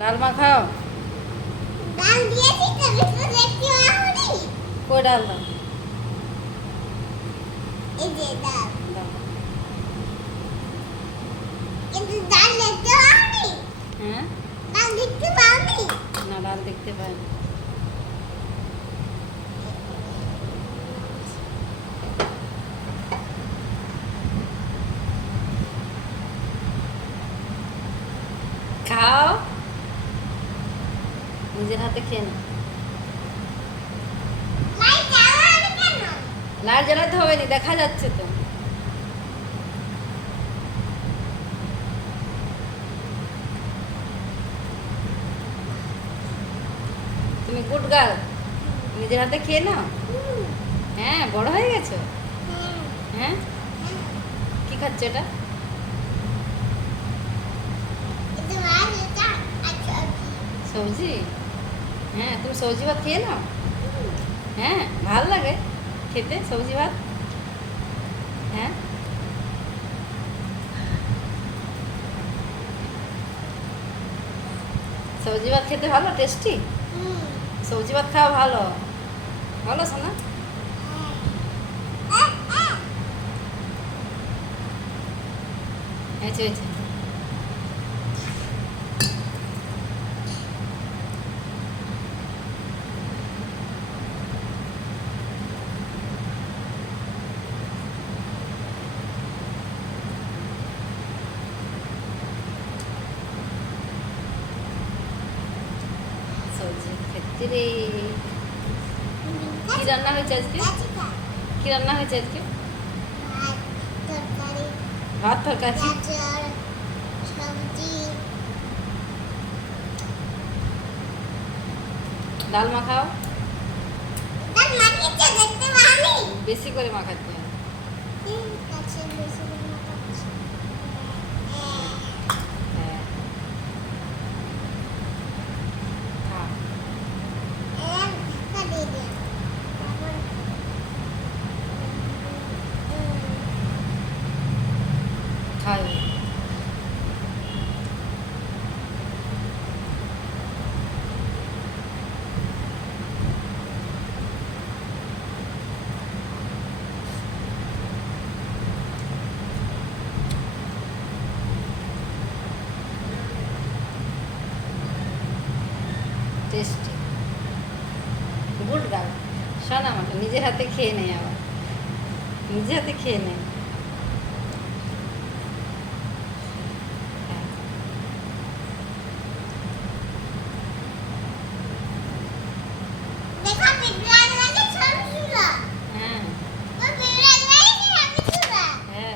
ডাল মাখাও। ডাল দিয়েছি তো বিস্কুট দেখতে পাওনি? কই ডাল দাও? এই যে ডাল। দাও। কিন্তু ডাল দেখতে পাওনি? হ্যাঁ, ডাল দেখতে পাওনি? না ডাল দেখতে পাই না। খাও, নিজের হাতে খেয়ে নাও। লাইট জ্বালানি কেন? লাইট জ্বালাতে হবে না, দেখা যাচ্ছে তো। তুমি গুড গার্ল, নিজের হাতে খেয়ে নাও। হ্যাঁ, বড় হয়ে গেছো। হ্যাঁ, হ্যাঁ, হ্যাঁ। কি খাচ্ছ এটা? এটা মাছ, এটা আচ্ছা। সবজি। হ্যাঁ, তুমি সবজি ভাত খেয়ে নাও। হ্যাঁ, ভালো লাগে খেতে সবজি ভাত। হ্যাঁ, সবজি ভাত খেতে ভালো, টেস্টি। সবজি ভাত খাওয়া ভালো, ভালো শোনা। হয়েছে হয়েছে। সবজি খেতে রে। কি রান্না হয়েছে আজকে? কি রান্না হয়েছে আজকে? তরকারি, ভাত তরকারি। গাজর, সবজি। ডাল মাখাও, ডাল মাখিয়েছে দেখতে পাওনি? বেশি করে মাখাতে হয়। আচ্ছা, বেশি করে মাখাচ্ছি। হ্যাঁ, খাও। ঢাকা দিয়ে দিলাম। তারপর খাও। Tasty, good girl. শোন আমাকে, নিজের হাতে খেয়ে নেয়, আবার নিজের হাতে খেয়ে নেয়।